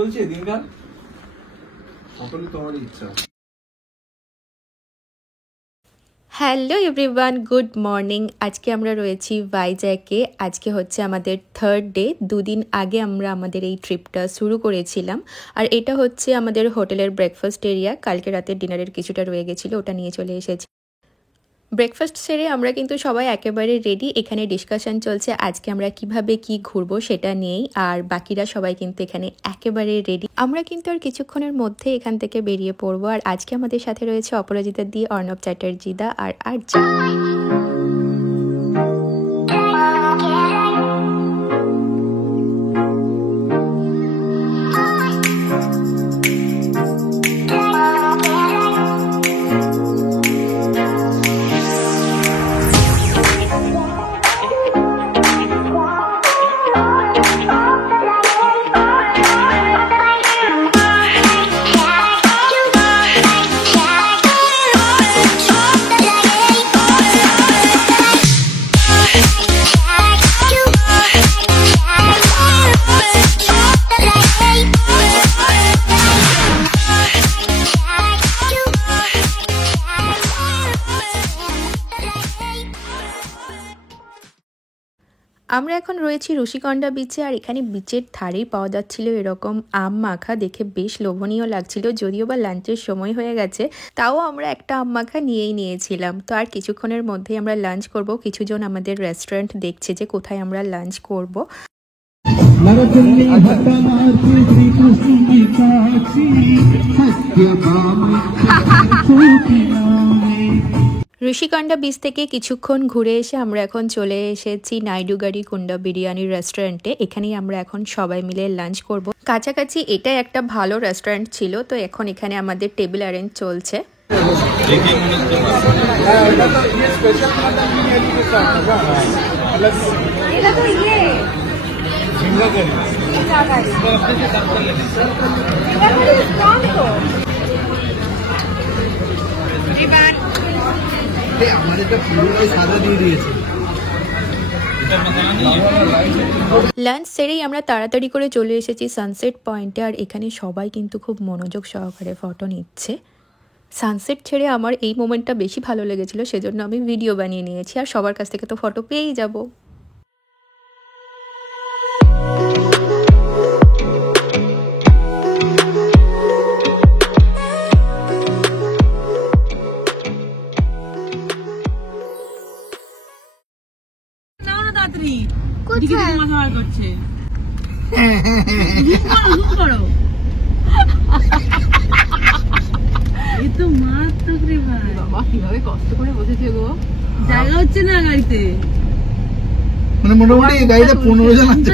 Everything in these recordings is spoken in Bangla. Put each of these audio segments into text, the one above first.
চলছে দিনকাল? সকলে তোমার ইচ্ছা। Hello everyone, good morning. আজকে আমরা রয়েছি ভাইজ্যাগে। আজকে হচ্ছে আমাদের থার্ড ডে। দুদিন আগে আমরা আমাদের এই ট্রিপটা শুরু করেছিলাম। আর এটা হচ্ছে আমাদের হোটেলের ব্রেকফাস্ট এরিয়া। কালকে রাতের ডিনারের কিছুটা রয়ে গেছিলো, ওটা নিয়ে চলে এসেছি। ব্রেকফাস্ট সেরে আমরা কিন্তু সবাই একেবারে রেডি। এখানে ডিসকাশন চলছে আজকে আমরা কিভাবে কি ঘুরবো সেটা নিয়েই। আর বাকিরা সবাই কিন্তু এখানে একেবারে রেডি। আমরা কিন্তু আর কিছুক্ষণের মধ্যে এখান থেকে বেরিয়ে পড়বো। আর আজকে আমাদের সাথে রয়েছে অপরাজিতা দি, অর্ণব চ্যাটার্জি দা আর আর্যা। আমরা এখন রয়েছি ঋষিকন্ডা বিচে। আর এখানে বিচের ধারেই পাওয়া যাচ্ছিল এরকম আম মাখা, দেখে বেশ লোভনীয় লাগছিল। যদিও বা লাঞ্চের সময় হয়ে গেছে, তাও আমরা একটা আম মাখা নিয়েই নিয়েছিলাম। তো আর কিছুক্ষণের মধ্যেই আমরা লাঞ্চ করব। কিছুজন আমাদের রেস্টুরেন্ট দেখছে যে কোথায় আমরা লাঞ্চ করব। ঋষিকন্ডা বিচ থেকে কিছুক্ষণ ঘুরে এসে আমরা এখন চলে এসেছি নাইডুগাড়ি কুন্ডা বিরিয়ানি রেস্টুরেন্টে। এখানেই আমরা এখন সবাই মিলে লাঞ্চ করব। কাছাকাছি এটাই একটা ভালো রেস্টুরেন্ট ছিল, তো এখন এখানে আমাদের টেবিল অ্যারেঞ্জ চলছে। লাঞ্চ সেরেই আমরা তাড়াতাড়ি করে চলে এসেছি সানসেট পয়েন্টে। আর এখানে সবাই কিন্তু খুব মনোযোগ সহকারে ফটো নিচ্ছে। সানসেট ছেড়ে আমার এই মোমেন্টটা বেশি ভালো লেগেছিল, সেজন্য আমি ভিডিও বানিয়ে নিয়েছি। আর সবার কাছ থেকে তো ফটো পেয়েই যাব। কিভাবে কষ্ট করে বসেছে গো, জায়গা হচ্ছে না গাড়িতে। মানে মোটামুটি গাড়িতে 15 জন আছে।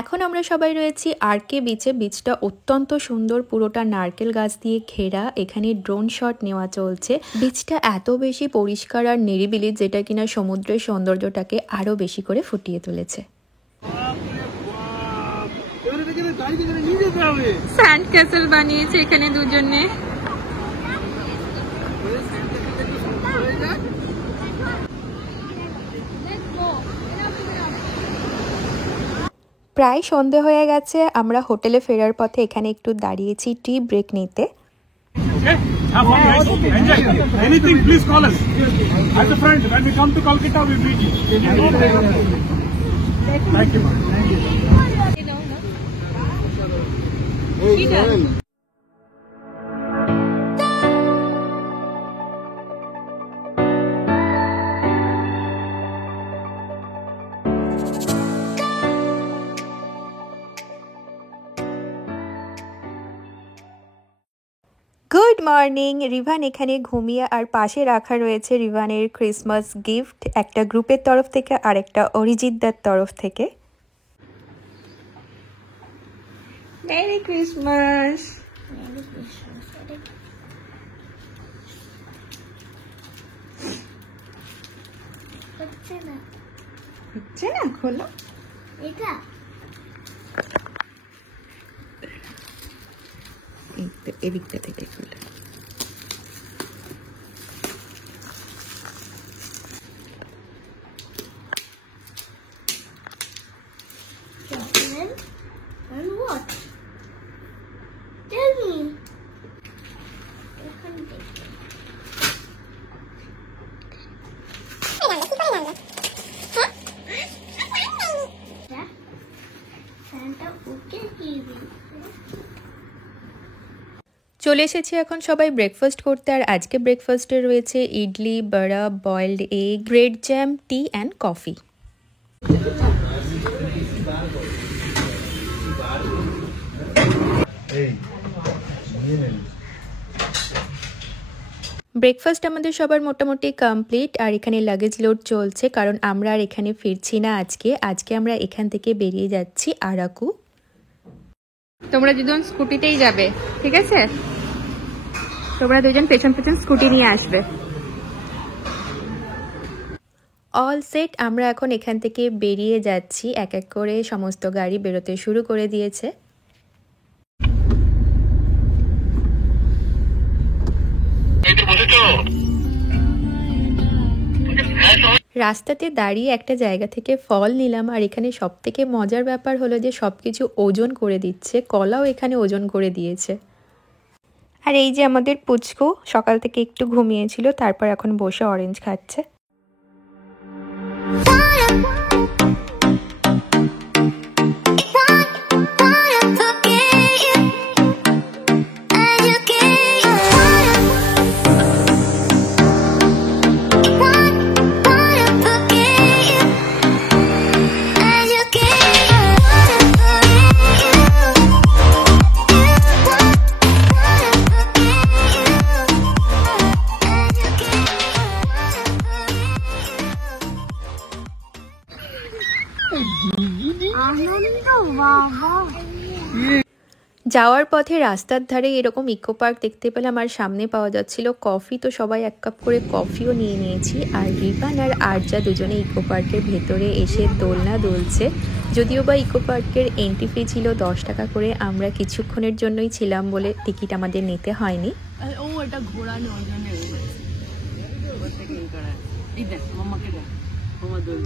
এখন আমরা সবাই রয়েছি আরকে বিচে। বিচটা অত্যন্ত সুন্দর, পুরোটা নারকেল গাছ দিয়ে ঘেরা। এখানে ড্রোন শট নেওয়া চলছে। বিচটা এত বেশি পরিষ্কার আর নিরিবিলি, যেটা কিনা সমুদ্রের সৌন্দর্যটাকে আরো বেশি করে ফুটিয়ে তুলেছে। স্যান্ড ক্যাসেল বানিয়েছে এখানে দুজনে। প্রায় সন্ধে হয়ে গেছে। আমরা হোটেলে ফেরার পথে এখানে একটু দাঁড়িয়েছি টি ব্রেক নিতে। Have fun, guys. Enjoy. Anything, please call us. As a friend, when we come to Kolkata, we meet you. Thank you, man. Thank you. Hey, morning. Rivan এখানে ঘুমিয়ে, আর পাশে রাখা রয়েছে রিভানের ক্রিসমাস গিফট, একটা গ্রুপের তরফ থেকে আর একটা অরিজিৎদার তরফ থেকে। Merry Christmas. হচ্ছে না, খোলো। এটা এদিকটা থেকে খোলো। chocolate and what? Tell me. এখন দেখি। Santa ওকে কি দিয়েছে? চলে এসেছি এখন সবাই ব্রেকফাস্ট করতে, আর আজকে ব্রেকফাস্টে রয়েছে ইডলি, বড়া, boiled egg, bread jam, T and coffee. Breakfast আমাদের সবার মোটামুটি কমপ্লিট, আর এখানে লাগেজ লোড চলছে, কারণ আমরা আর এখানে ফিরছি না আজকে আমরা এখান থেকে বেরিয়ে যাচ্ছি আরাকু। তোমরা দুজন স্কুটিতেই যাবে, ঠিক আছে? তোমরা দুজন পেছন পেছন স্কুটি নিয়ে আসবে। অল সেট, আমরা এখন এখান থেকে বেরিয়ে যাচ্ছি। এক এক করে সমস্ত গাড়ি বেরোতে শুরু করে দিয়েছে। রাস্তাতে দাঁড়িয়ে একটা জায়গা থেকে ফল নিলাম, আর এখানে সব থেকে মজার ব্যাপার হলো যে সবকিছু ওজন করে দিচ্ছে। কলাও এখানে ওজন করে দিয়েছে। আর এই যে আমাদের পুচকু সকাল থেকে একটু ঘুমিয়েছিল, তারপর এখন বসে অরেঞ্জ খাচ্ছে। যাওয়ার পথে রাস্তার ধারে এরকম ইকো পার্ক দেখতে পেলাম, আর সামনে পাওয়া যাচ্ছিল কফি, তো সবাই এক কাপ করে কফিও নিয়ে নিয়েছি। আর রিভান আর আরজা দুজনে ইকো পার্কের ভেতরে এসে দোলনা দুলছে। যদিও বা ইকো পার্কের এন্ট্রি ফি ছিল 10 টাকা করে, আমরা কিছুক্ষণের জন্যই ছিলাম বলে টিকিট আমাদের নিতে হয়নি। ও এটা ঘোরানো ওই জন্য এই দেখ মামাকে দেখ, মামা দোল।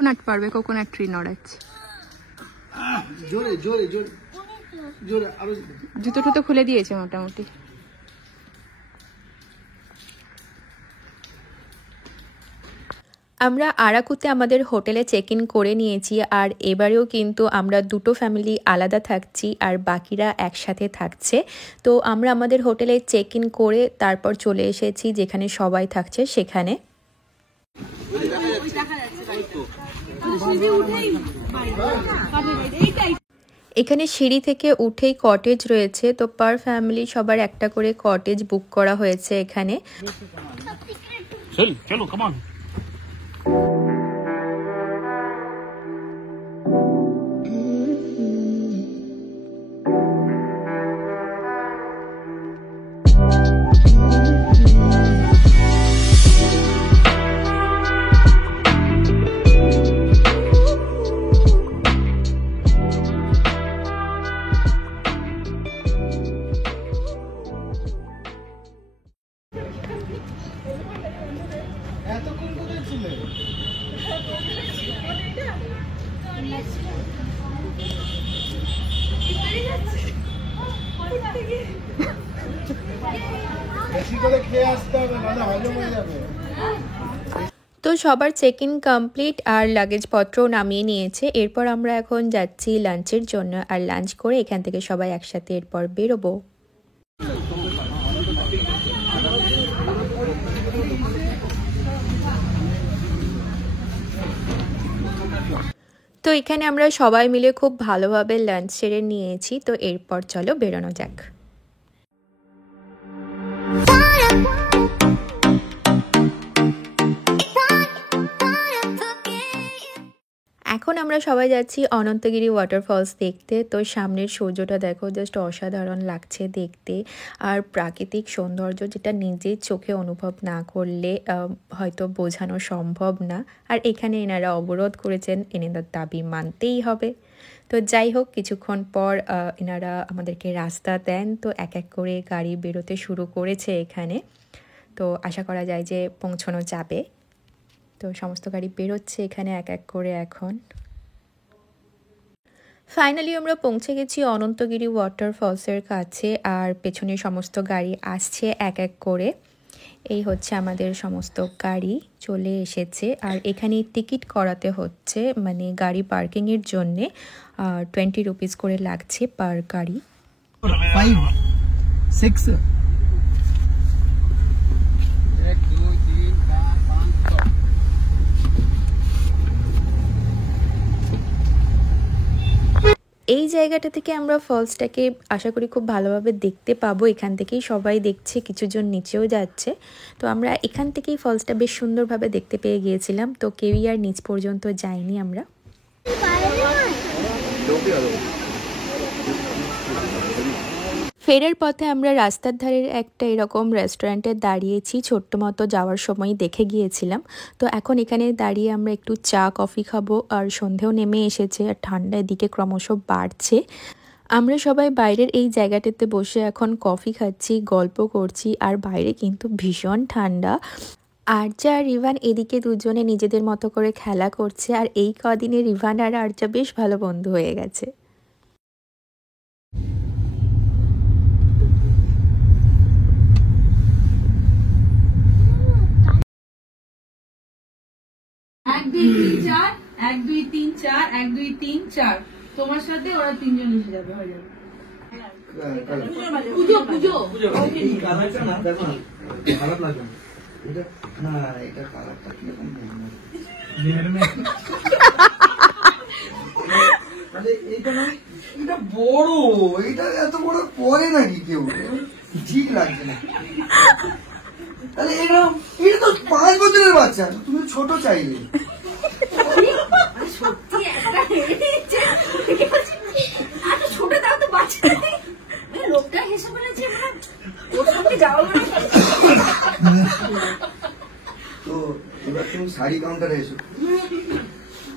কোকোনাট পারবে, কোকোনাট ট্রি নড়াচ্ছে। জোরে জোরে জোরে জোরে আরো। জুতো টুতো খুলে দিয়েছে মোটামুটি। আমরা আরাকুতে আমাদের হোটেলে চেক ইন করে নিয়েছি, আর এবারেও কিন্তু আমরা দুটো ফ্যামিলি আলাদা থাকছি আর বাকিরা একসাথে থাকছে। তো আমরা আমাদের হোটেলে চেক ইন করে তারপর চলে এসেছি যেখানে সবাই থাকছে সেখানে। এখানে সিঁড়ি থেকে উঠেই কটেজ রয়েছে, তো পার ফ্যামিলি সবার একটা করে কটেজ বুক করা হয়েছে এখানে। চলো কাম অন। এতক্ষণ কোথায় ছিলে? বেশি করে খেয়ে আসতে হবে, নাহলে হজম হয়ে যাবে। তো তো সবার চেক ইন কমপ্লিট আর লাগেজপত্রও নামিয়ে নিয়েছে। এরপর আমরা এখন যাচ্ছি লাঞ্চের জন্য, আর লাঞ্চ করে এখান থেকে সবাই একসাথে এরপর বেরোবো। তো এখানে আমরা সবাই মিলে খুব ভালোভাবে লাঞ্চ সেরে নিয়েছি। তো এরপর চলো বেরোনো যাক। এখন আমরা সবাই যাচ্ছি অনন্তগিরি ওয়াটারফলস দেখতে। তো সামনের সূর্যটা দেখো, জাস্ট অসাধারণ লাগছে দেখতে। আর প্রাকৃতিক সৌন্দর্য যেটা নিজের চোখে অনুভব না করলে হয়তো বোঝানো সম্ভব না। আর এখানে এনারা অবরোধ করেছেন, এনাদের দাবি মানতেই হবে। তো যাই হোক, কিছুক্ষণ পর এনারা আমাদেরকে রাস্তা দেন। তো এক এক করে গাড়ি বেরোতে শুরু করেছে এখানে। তো আশা করা যায় যে পৌঁছানো যাবে। তো সমস্ত গাড়ি বেরোচ্ছে এখানে এক এক করে এখন। ফাইনালি আমরা পৌঁছে গেছি অনন্তগিরি ওয়াটারফলসের কাছে, আর পেছনে সমস্ত গাড়ি আসছে এক এক করে। এই হচ্ছে আমাদের সমস্ত গাড়ি চলে এসেছে। আর এখানে টিকিট করাতে হচ্ছে, মানে গাড়ি পার্কিংয়ের জন্যে 20 রুপিস করে লাগছে পার গাড়ি। 5 6 এই জায়গাটা থেকে আমরা ফলসটাকে আশা করি খুব ভালোভাবে দেখতে পাবো। এখান থেকেই সবাই দেখছে, কিছুজন নিচেও যাচ্ছে। তো আমরা এখান থেকেই ফলসটা বেশ সুন্দরভাবে দেখতে পেয়ে গিয়েছিলাম। তো কেউই আর নিচ পর্যন্ত যাইনি আমরা। ফেরার পথে আমরা রাস্তার ধারের একটা এরকম রেস্টুরেন্টে দাঁড়িয়েছি, ছোট্ট মতো যাওয়ার সময় দেখে গিয়েছিলাম। তো এখন এখানে দাঁড়িয়ে আমরা একটু চা কফি খাবো। আর সন্ধেও নেমে এসেছে, আর ঠান্ডা এদিকে ক্রমশ বাড়ছে। আমরা সবাই বাইরের এই জায়গাটাতে বসে এখন কফি খাচ্ছি, গল্প করছি। আর বাইরে কিন্তু ভীষণ ঠান্ডা। আর্যা আর রিভান এদিকে দুজনে নিজেদের মতো করে খেলা করছে। আর এই কদিনে রিভান আর আর্যা বেশ ভালো বন্ধু হয়ে গেছে। এক দুই তিন চার, 1 2 3 4, 1 2 3 4। তোমার সাথে ওরা তিনজন এসে যাবে, হয়ে যাবে। পুজো পুজো এই কালারটা না দেখো না খারাপ লাগে এটা না, এটা কালারটা কি রকম আরে এইটা না, এটা বড়, এটা এত বড় পরে নাকি কেউ, ঠিক লাগছে না। তাহলে এটা এটা তো 5 বছরের বাচ্চা, তুমি ছোট চাইলে। সত্যি একটা হেরেছে, এত ছোট দাও তো বাচ্চা লোকটা হেসে বলেছে ওর সঙ্গে যাওয়া। তো এবার তুমি শাড়ি কাউন্টারে এসো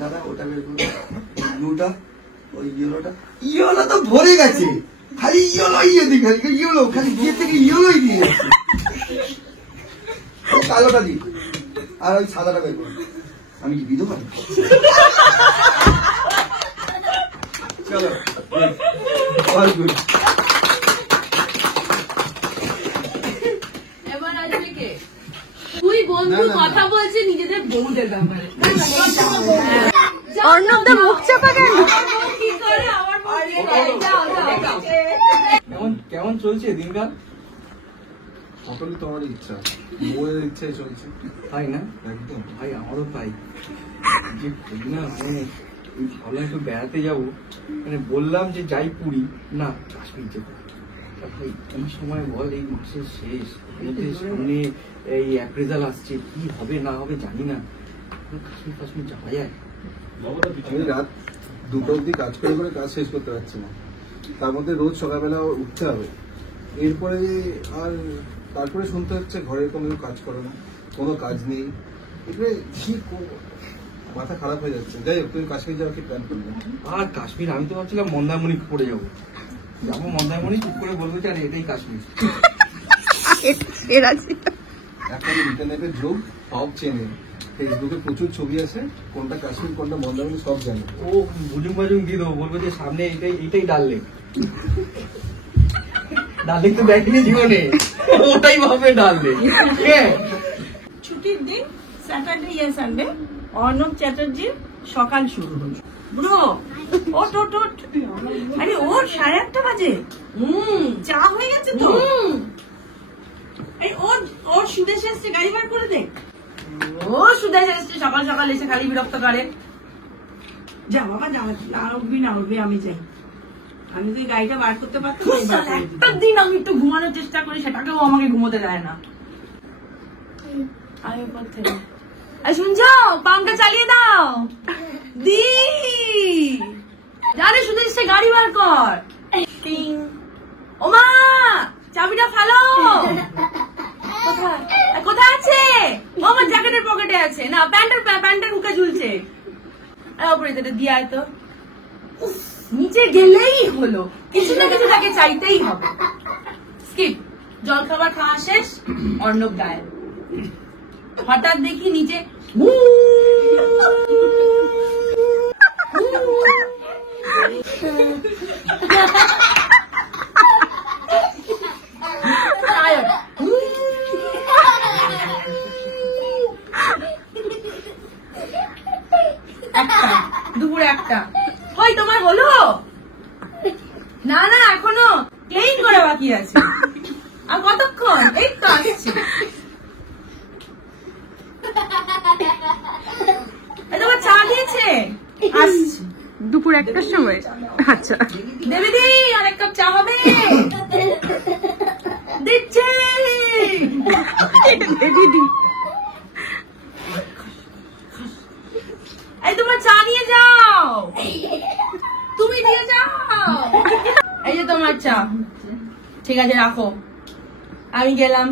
দাদা, ওটা বের করো, ব্লুটা, ওই ইয়েলোটা। ইয়েলো তো ভরে গেছে, খালি ইয়েলো ইয়ে দি, খালি ইয়েলো, খালি বিয়ে থেকে ইয়েলোই দিয়ে যাচ্ছে। কালোটা দি, আর ওই সাদাটা বের করো। আমি কি বিধবা? চলো অল গুড। এবার আসবে কে? তুই বন্ধু কথা বলছে নিজেদের বউদের ব্যাপারে। অর্ণবদা মুখ চাপা কেন? কি করে আমার কেমন চলছে দিনকাল? সকলে তোমার ইচ্ছা, বউয়ের ইচ্ছাই চলছে। তাই না? একদম ভাই আমারও তাই। যে না মানে ভাবলাম একটু বেড়াতে যাবো, মানে বললাম যে যাই পুরী, না কাশ্মীর যাবো। ভাই কোন সময় বল, এই মাসের শেষ, সামনে এই অ্যাপ্রেজাল আসছে, কি হবে না হবে জানি না, কাশ্মীর কাশ্মীর যাওয়া যায়। আমি রাত 2টা অব্দি কাজ করে করে কাজ শেষ করতে পারছি না। তার মধ্যে রোজ সকালবেলা উঠতে হবে, এরপরে আর তারপরে শুনতে হচ্ছে ঘরের কোনো কাজ করে না, কোনো কাজ নেই। এবারে কি করবো, মাথা খারাপ হয়ে যাচ্ছে। যাই হোক, তুমি কাশ্মীর যাওয়ার কি প্ল্যান করবে? আর কাশ্মীর আমি তো ভাবছিলাম মন্দারমণি পড়ে যাবো, মন্দারমণি চুপ করে বলবো যে আর এটাই কাশ্মীর। এখন ইন্টারনেটের যুগ, সব চেনে, ফেসবুকে প্রচুর ছবি আছে, কোনটা কাশ্মীর কোনটা মন্দারমণি সব জানে। ও বুজুং বাজুং দিয়ে দেবো, বলবো যে সামনে এইটাই ডাল লেক। ডাল লেক তো দেখিনি জীবনে, ওটাই ভাবে ডাল লেক। ছুটির দিন স্যাটারডে সানডে অর্ণব চ্যাটার্জির সকাল শুরু হলো। ব্রো ওট ওট ওট, আরে ওর 8:30 বাজে। চা হয়ে গেছে তো? এই ওর সুদেশ এসছে, গাড়ি বার করে দে। ও সুদেশ এসছে সকাল সকাল এসে খালি বিরক্ত করে। যা বাবা যা, আর উঠবি না, উঠবি আমি যাই। আমি তো গাড়িটা বার করতে পারতাম। একটা দিন আমি একটু ঘুমানোর চেষ্টা করি, সেটাকেও আমাকে ঘুমোতে দেয় না। আমি উপর থেকে শুনছো, পাম্পটা চালিয়ে দাও দি, জানে শুধু সে গাড়ি বার কর। ওমা চাবিটা ফেলো। কোথায় আছে? ও আমার জ্যাকেটের পকেটে আছে, না প্যান্টের হুকে ঝুলছে। ওপরে দিয়ে আয় তো। নিচে গেলেই হলো, কিছু না কিছু তাকে চাইতেই হবে। স্কিপ, জল খাবার খাওয়া শেষ, অর্ণব গায়েব। হঠাৎ দেখি নিচে দুপুরে 1টা। ওই তোমার হলো? না না এখনো ক্লিন করা বাকি আছে। আর কতক্ষণ? এই তো আসছি। তোমার চা দিয়েছে? আসছি। দুপুর 1টার সময়? আচ্ছা। দেবে দি, আর এক কাপ চা হবে? দিচ্ছে দিদি। এই তোমার চা নিয়ে যাও, তুমি দিয়ে যাও। এই যে তোমার চা। ঠিক আছে রাখো, আমি গেলাম।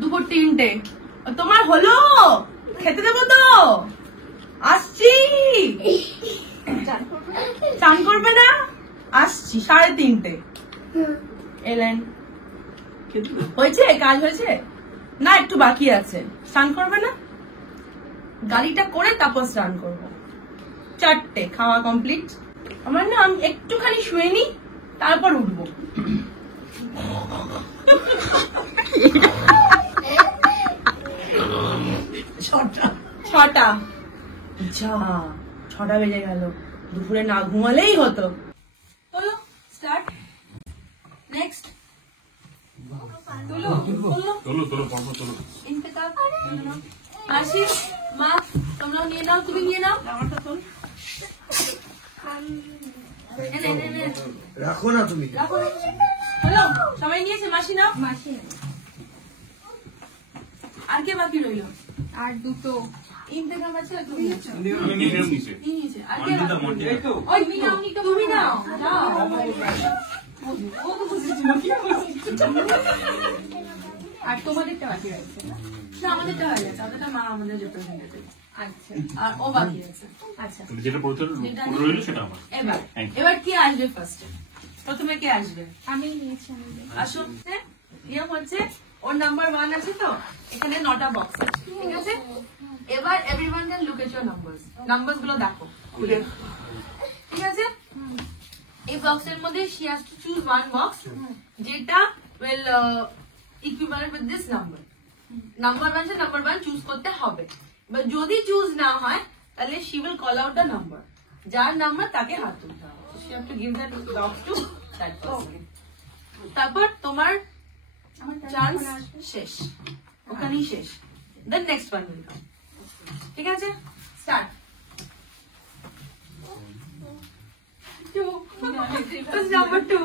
দুপুর 3টে। তোমার হলো? খেতে দেবো তো? আসছি। চান করবে না? আসছি 3:30। এলেন, হয়েছে? কাজ হয়েছে? না একটু বাকি আছে। স্নান করবে না? গাড়িটা করে তারপর স্নান করবো। 4টে খাওয়া কমপ্লিট। আমার না আমি একটুখানি শুয়ে নি, তারপর উঠবো। 6টা। যা 6টা বেজে গেল, দুপুরে না ঘুমালেই হতো। চলো স্টার্ট। নেক্সট আসি। মা তোমরাও নিয়ে নাও, তুমি নিয়ে নাও। রাখো না তুমি। হলো সবাই নিয়েছে? মাসি নাও। মাসি আর কে বাকি রইল? আর 2টো। ইন্তেকাম আছে? তুমি নিয়েছো? নিচে নিয়েছে। আর কে বাকি? ওই তুমি নাও, তুমি নাও। ও তো বুঝেছি না, কি বলছি। আর তোমাদেরটা বাকি রয়েছে না? না আমাদেরটা হয়ে গেছে, আমাদেরটা মা আমাদের রিপ্রেজেন্টেটিভ। আচ্ছা, আর ও বাকি আছে। আচ্ছা যেটা রইল সেটা আমার। এবার কে আসবে ফার্স্টে? প্রথমে কে আসবে? আমি নিয়েছি। আসুন। ইয়ে হচ্ছে ওর নাম্বার 1 আছে তো, এখানে 9টা বক্স আছে, ঠিক আছে? এবার everyone can look at your numbers গুলো দেখো খুলে, ঠিক আছে? এই বক্সের মধ্যে she has to choose one box যেটা will equivalent with this number. Number 1 say number 1 choose করতে হবে। বাট যদি চুজ না হয় তাহলে she will call out the number, যার নাম্বার তাকে হাত তুলতে হবে। So she have to give that box to that person. তারপর তোমার চান্স শেষ, ওখানেই শেষ। Then next one will come, ঠিক আছে? স্টার্ট। Number 2